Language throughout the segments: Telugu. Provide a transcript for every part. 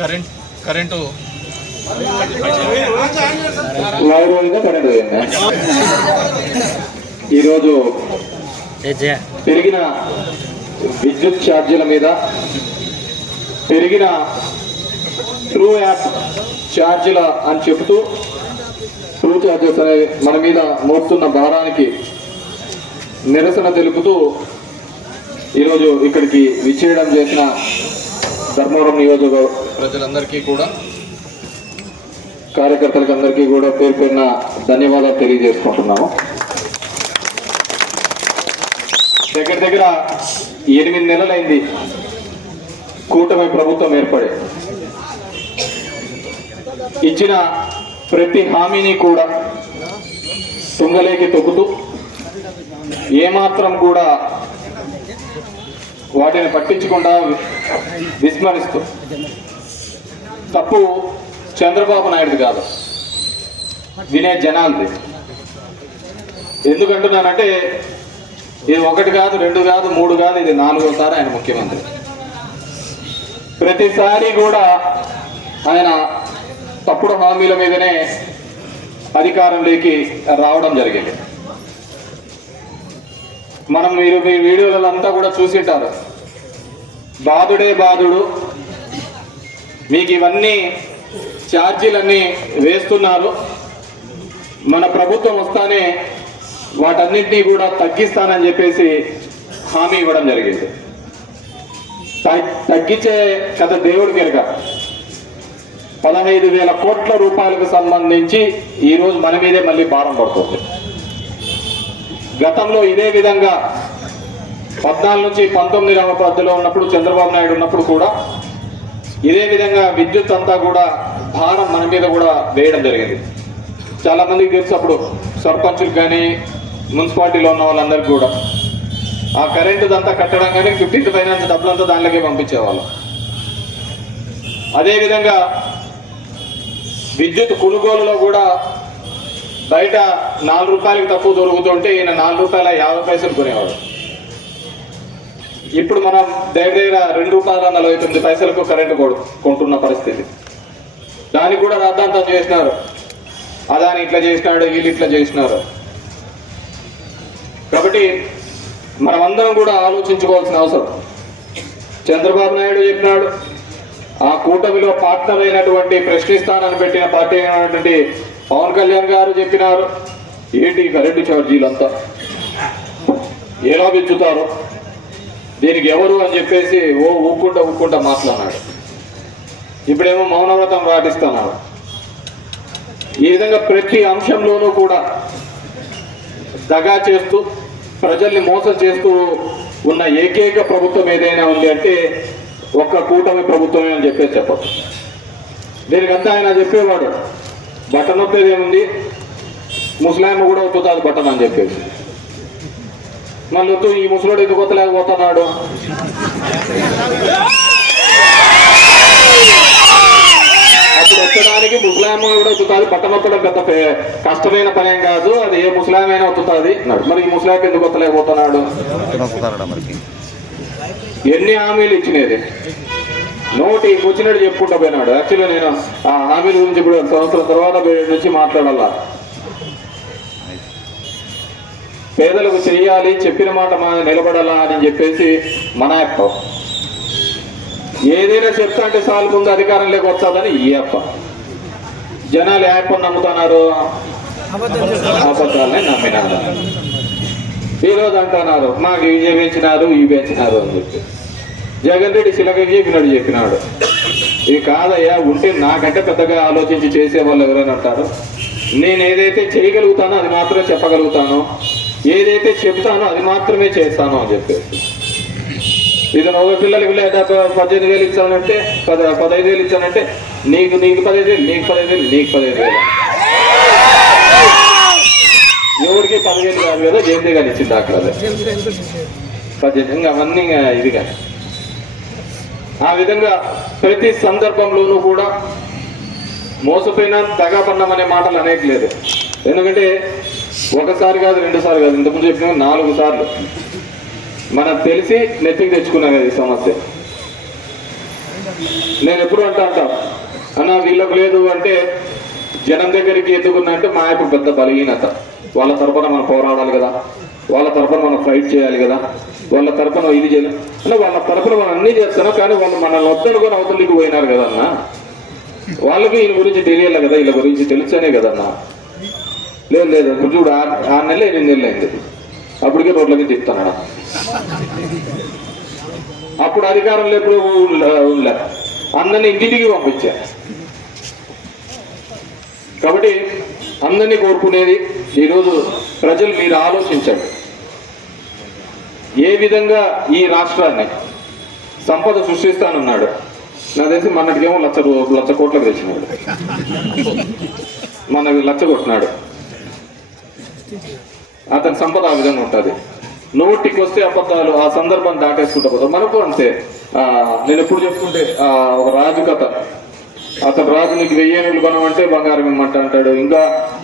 కరెంటు ఈరోజు పెరిగిన విద్యుత్ ఛార్జీల మీద, పెరిగిన ట్రూ యాప్ ఛార్జీల అని చెబుతూ ట్రూ ఛార్జెస్ అనేది మన మీద మోస్తున్న భారానికి నిరసన తెలుపుతూ ఈరోజు ఇక్కడికి విచ్చేయడం చేసిన ధర్మవరం నియోజకవర్గ ప్రజలందరికీ కూడా, కార్యకర్తలకు అందరికీ కూడా పేరు పేరున ధన్యవాదాలు తెలియజేసుకుంటున్నాము. దగ్గర దగ్గర 8 నెలలైంది కూటమి ప్రభుత్వం ఏర్పడి. ఇచ్చిన ప్రతి హామీని కూడా తుంగలేకి తొక్కుతూ, ఏమాత్రం కూడా వాటిని పట్టించకుండా విస్మరిస్తూ, తప్పు చంద్రబాబు నాయుడుది కాదు, వినే జనాలది. ఎందుకంటున్నానంటే ఇది 1 కాదు, 2 కాదు, 3 కాదు, ఇది 4వసారి ఆయన ముఖ్యమంత్రి. ప్రతిసారి కూడా ఆయన తప్పుడు హామీల మీదనే అధికారంలోకి రావడం జరిగింది. మీరు మీ వీడియోలలో అంతా కూడా చూసింటారు. బాధుడే బాధుడు, మీకు ఇవన్నీ ఛార్జీలన్నీ వేస్తున్నారు, మన ప్రభుత్వం వస్తానే వాటన్నింటినీ కూడా తగ్గిస్తానని చెప్పేసి హామీ ఇవ్వడం జరిగింది. తగ్గించే కథ దేవుడికి ఎరుక. 15,000 కోట్ల రూపాయలకు సంబంధించి ఈరోజు మన మీదే మళ్ళీ భారం పడుతుంది. గతంలో ఇదే విధంగా 14 నుంచి 19వ పద్ధతిలో ఉన్నప్పుడు, చంద్రబాబు నాయుడు ఉన్నప్పుడు కూడా ఇదే విధంగా విద్యుత్ అంతా కూడా భారం మన మీద కూడా వేయడం జరిగింది. చాలా మందికి తెలుసు, అప్పుడు సర్పంచులకు కానీ మున్సిపాలిటీలో ఉన్న వాళ్ళందరికీ కూడా ఆ కరెంటుదంతా కట్టడం కానీ 15th ఫైనాన్స్ డబ్బులంతా దానిలోకి పంపించేవాళ్ళు. అదేవిధంగా విద్యుత్ కొనుగోలులో కూడా బయట 4 రూపాయలకు తక్కువ దొరుకుతుంటే ఈయన 4 రూపాయల 50 పైసలు కొనేవాడు. ఇప్పుడు మనం దగ్గర ₹2.49 కరెంటు కొంటున్న పరిస్థితి. దానికి కూడా రాద్ధాంతం చేసినారు. అదాని ఇట్లా చేసినాడు, వీళ్ళు ఇట్లా చేసినారు. కాబట్టి మనమందరం కూడా ఆలోచించుకోవాల్సిన అవసరం. చంద్రబాబు నాయుడు చెప్పినాడు, ఆ కూటమిలో పార్ట్నర్ అయినటువంటి ప్రశ్నిస్తానని పెట్టిన పార్టీ అయినటువంటి పవన్ కళ్యాణ్ గారు చెప్పినారు, ఏంటి కరెంటు ఛార్జీలంతా ఎలా పెంచుతారు, దీనికి ఎవరు అని చెప్పేసి ఊక్కుంటా మాట్లాడినాడు. ఇప్పుడేమో మౌనవ్రతం పాటిస్తున్నాడు. ఈ విధంగా ప్రతి అంశంలోనూ కూడా దగా చేస్తూ, ప్రజల్ని మోసం చేస్తూ ఉన్న ఏకైక ప్రభుత్వం ఏదైనా ఉంది అంటే ఒక్క కూటమి ప్రభుత్వమే అని చెప్పేసి చెప్పచ్చు. దీనికంతా ఆయన చెప్పేవాడు, బటన్ నొప్పేది ఏముంది, ముసలాయమ్మ కూడా ఒత్తుతుంది బటన్ అని చెప్పేసి. మళ్ళీ ఈ ముసలోడు ఎందుకు ఒత్తలేకపోతున్నాడు? అప్పుడు వచ్చడానికి ముసలాయమ్మ కూడా ఒత్తుతుంది, బట్టన్ నొక్కడం పెద్ద కష్టమైన పనేం కాదు, అది ఏ ముసలాయమైనా ఒత్తుతుంది అన్నాడు. మరి ఈ ముసలాయకు ఎందుకు ఒత్తలేకపోతున్నాడు? ఎన్ని హామీలు ఇచ్చినది, నోటి వచ్చినట్టు చెప్పుకుంటూ పోయినాడు. యాక్చువల్గా నేను ఆ హామీల గురించి ఇప్పుడు సంవత్సరం తర్వాత నుంచి మాట్లాడాలా. పేదలకు చెయ్యాలి, చెప్పిన మాట నిలబడాలా అని చెప్పేసి మన అప్ప. ఏదైనా చెప్తా అంటే సార్లు ముందు అధికారం లేకొచ్చాదని ఈ అప్ప. జనాలు యాప్ నమ్ముతున్నారు, అబద్ధాలనే నమ్మినారు. ఈరోజు అంటున్నారు మాకు ఇవి పెంచినారు, ఇవి పెంచినారు అని చెప్పి. జగన్ రెడ్డి శిలకకి చెప్పినాడు. ఇది కాదయ్యా, ఉంటే నాకంటే పెద్దగా ఆలోచించి చేసేవాళ్ళు ఎవరైనా అంటారు. నేను ఏదైతే చేయగలుగుతానో అది మాత్రమే చెప్పగలుగుతాను, ఏదైతే చెప్తానో అది మాత్రమే చేస్తాను అని చెప్పేసి. ఇది ఒక పిల్లలకి 18,000 ఇచ్చానంటే 15,000 ఇచ్చానంటే నీకు 15,000, నీకు 15,000, నీకు 15,000. ఎవరికి 15,000 కాదు కదా, జయంతి గారు ఇచ్చింది అక్కడ 18. అవన్నీ ఇది కానీ ఆ విధంగా ప్రతి సందర్భంలోనూ కూడా మోసపోయిన దగా పన్నామనే మాటలు అనేక లేదు. ఎందుకంటే ఒకసారి కాదు, 2 సార్లు కాదు, ఇంతకుముందు చెప్పిన 4 సార్లు మనకు తెలిసి నెత్తికి తెచ్చుకున్నాం కదా ఈ సమస్య. నేను ఎప్పుడు అంటా అన్న వీళ్ళకు లేదు అంటే జనం దగ్గరికి ఎందుకున్నా అంటే మా యొక్క పెద్ద బలహీనత. వాళ్ళ తరపున మనం పోరాడాలి కదా, వాళ్ళ తరపున మనం ఫైట్ చేయాలి కదా, వాళ్ళ తరపున ఇది చేయాలి అన్న, వాళ్ళ తరపున మనం అన్నీ చేస్తున్నాం. కానీ వాళ్ళు మనల్ని వద్దనుకొని అవతలికి పోయినారు కదన్నా, వాళ్ళకి వీళ్ళ గురించి తెలియాలి కదా, వీళ్ళ గురించి తెలుసనే కదన్నా. లేదు ఇప్పుడు చూడు 6 నెలలు 8 నెలలు అయింది, అప్పటికే రోడ్లకి చెప్తాను. అప్పుడు అధికారంలో ఎప్పుడు ఉండలే, అందరినీ ఇంటికి పంపించా. కాబట్టి అందరినీ కోరుకునేది ఈరోజు ప్రజలు మీరు ఆలోచించండి, ఏ విధంగా ఈ రాష్ట్రాన్ని సంపద సృష్టిస్తానన్నాడు. నాకు తెలిసి మొన్నటికేమో 1,00,00 కోట్లకు తెచ్చినాడు, మనకి 1,00,000 కొట్టినాడు. అతని సంపద ఆ విధంగా ఉంటుంది. నోటికి వస్తే అబద్ధాలు ఆ సందర్భాన్ని దాటేసుకుంటా పోతాం. మనకు అంతే. నేను ఎప్పుడు చెప్తుంటే ఒక రాజు కథ, అతను రాజు నీకు 1000 ఏనుగులు కొనమంటే బంగారం ఇమ్మంట అంటాడు. ఇంకా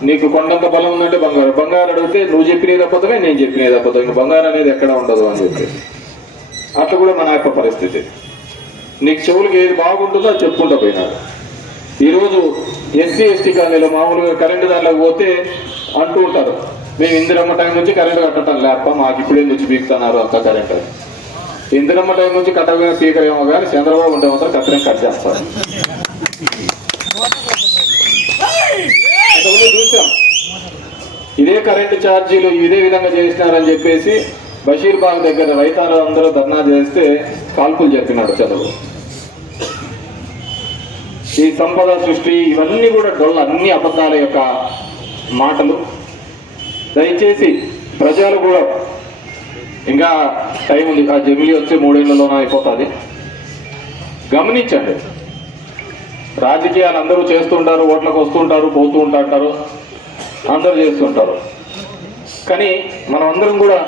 నీకు కొండంత బలం ఉందంటే బంగారం అడిగితే నువ్వు చెప్పినది అబద్ధమే, నేను చెప్పినది అబద్ధం, ఇంకా బంగారం అనేది ఎక్కడ ఉండదు అని చెప్పి. అట్లా కూడా మన యొక్క పరిస్థితి. నీకు చెవులకి ఏది బాగుంటుందో అది చెప్పుకుంటూ పోయినాడు. ఈరోజు ఎస్సీ ఎస్టీ కాలనీలో మామూలుగా కరెంటు దానిలోకి పోతే అంటూ ఉంటారు, మేము ఇందిరమ్మ టైం నుంచి కరెంటు కట్టడం లేప, మాకు ఇప్పుడేం వచ్చి బీకుతున్నారు అంత కరెంటు. ఇందిరమ్మ టైం నుంచి కట్టగా స్పీకర్ ఏమో కానీ చంద్రబాబు ఉంటే మాత్రం కట్టడం కట్ చేస్తారు. చూసాం ఇదే కరెంటు ఛార్జీలు ఇదే విధంగా చేసినారని చెప్పేసి బషీర్బాగ్ దగ్గర రైతాలు అందరూ ధర్నా చేస్తే కాల్పులు చెప్పినాడు చదువు. ఈ సంపద సృష్టి ఇవన్నీ కూడా డొల్ల, అన్ని అబద్ధాల యొక్క మాటలు. దయచేసి ప్రజలు కూడా ఇంకా టైం ఉంది, ఆ జమిలీ వచ్చి 3 ఏళ్లలోనే అయిపోతుంది. గమనించండి, రాజకీయాలు అందరూ చేస్తుంటారు, ఓట్లకు వస్తుంటారు, పోతూ ఉంటారు, అందరూ చేస్తుంటారు. కానీ మనం అందరం కూడా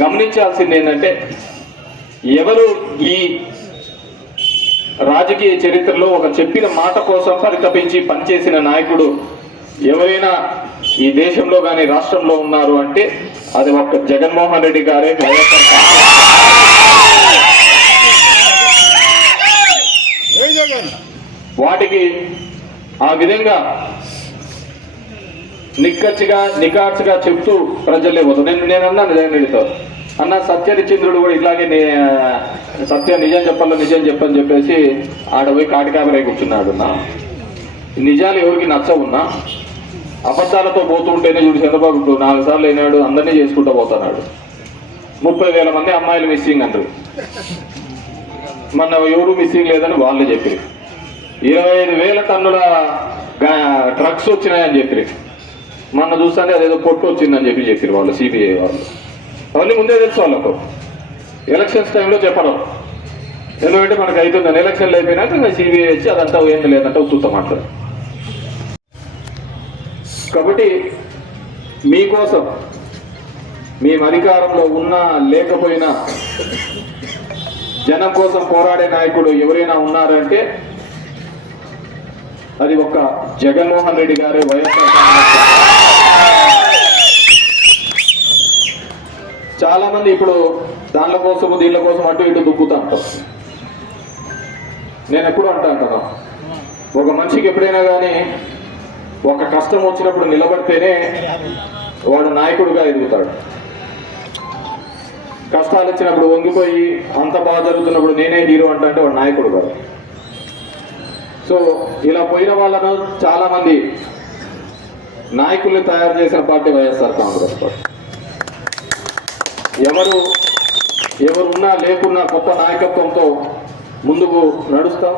గమనించాల్సింది ఏంటంటే, ఎవరు ఈ రాజకీయ చరిత్రలో ఒక చెప్పిన మాట కోసం పరితపించి పనిచేసిన నాయకుడు ఎవరైనా ఈ దేశంలో కానీ రాష్ట్రంలో ఉన్నారు అంటే అది ఒక్క జగన్మోహన్ రెడ్డి గారే. వాటికి ఆ విధంగా నికార్చుగా చెప్తూ ప్రజలే పోతారు. నేను అన్నాను జగన్ రెడ్డితో, అన్న సత్యరిచంద్రుడు కూడా ఇట్లాగే నిజం చెప్పని చెప్పేసి ఆడ పోయి కాటికాబరై కూర్చున్నాడు. నిజాలు ఎవరికి నచ్చవున్నా అబద్ధాలతో పోతుంటేనే చూడు చంద్రబాబు 4 సార్లు అయినాడు, అందరినీ చేసుకుంటూ పోతున్నాడు. 30,000 మంది అమ్మాయిలు మిస్సింగ్ అంటారు, మన ఎవరు మిస్సింగ్ లేదని వాళ్ళే చెప్పి. 25,000 టన్నుల డ్రగ్స్ వచ్చినాయని చెప్పి మొన్న చూస్తానే అదేదో పొట్టు వచ్చిందని చెప్పారు వాళ్ళు, సిబిఐ వాళ్ళు. అవన్నీ ముందే తెలుసు వాళ్ళకు, ఎలక్షన్స్ టైంలో చెప్పడం. ఎందుకంటే మనకు అవుతుందని ఎలక్షన్లు అయిపోయినాక ఇంకా సిబిఐ వచ్చి అదంతా ఏం లేదంటే ఉత్తుతాం మాట్లాడు. కాబట్టి మీకోసం మేము అధికారంలో ఉన్నా లేకపోయినా జనం కోసం పోరాడే నాయకుడు ఎవరైనా ఉన్నారంటే అది ఒక్క జగన్మోహన్ రెడ్డి గారే. వైఎస్ఆర్ చాలా మంది ఇప్పుడు దానిల కోసం దీళ్ళ కోసం అటు ఇటు దుక్కుతా అంటారు. నేను ఎప్పుడు అంటాను, ఒక మనిషికి ఎప్పుడైనా కానీ ఒక కష్టం వచ్చినప్పుడు నిలబడితేనే వాడు నాయకుడిగా ఎదుగుతాడు. కష్టాలు వచ్చినప్పుడు వంగిపోయి అంత బాగా జరుగుతున్నప్పుడు నేనే హీరో అంటే వాడు నాయకుడు కాదు. సో ఇలా పోయిన వాళ్ళను చాలా మంది నాయకుల్ని తయారు చేసిన పార్టీ వైఎస్ఆర్ కాంగ్రెస్ పార్టీ. ఎవరున్నా లేకున్నా కొత్త నాయకత్వంతో ముందుకు నడుస్తాం,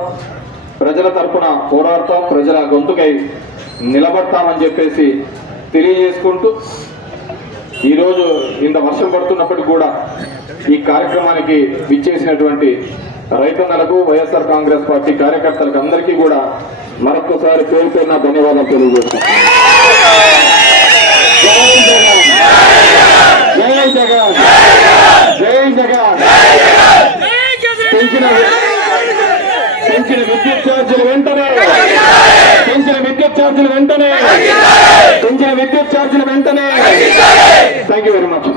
ప్రజల తరపున పోరాడతాం, ప్రజల గొంతుకై నిలబడతామని చెప్పేసి తెలియజేసుకుంటూ, ఈరోజు ఇంత వర్షం పడుతున్నప్పటికీ కూడా ఈ కార్యక్రమానికి విచ్చేసినటువంటి రైతన్నలకు, వైఎస్ఆర్ కాంగ్రెస్ పార్టీ కార్యకర్తలకు అందరికీ కూడా మరొకసారి పేరుపైన ధన్యవాదాలు తెలియజేస్తున్నాను. జై జగన్, జై జగన్. పెంచిన విద్యుత్ ఛార్జీలు వెంటనే, పెంచిన విద్యుత్ ఛార్జీలు వెంటనే, పెంచిన విద్యుత్ ఛార్జీలు వెంటనే. Thank you very much.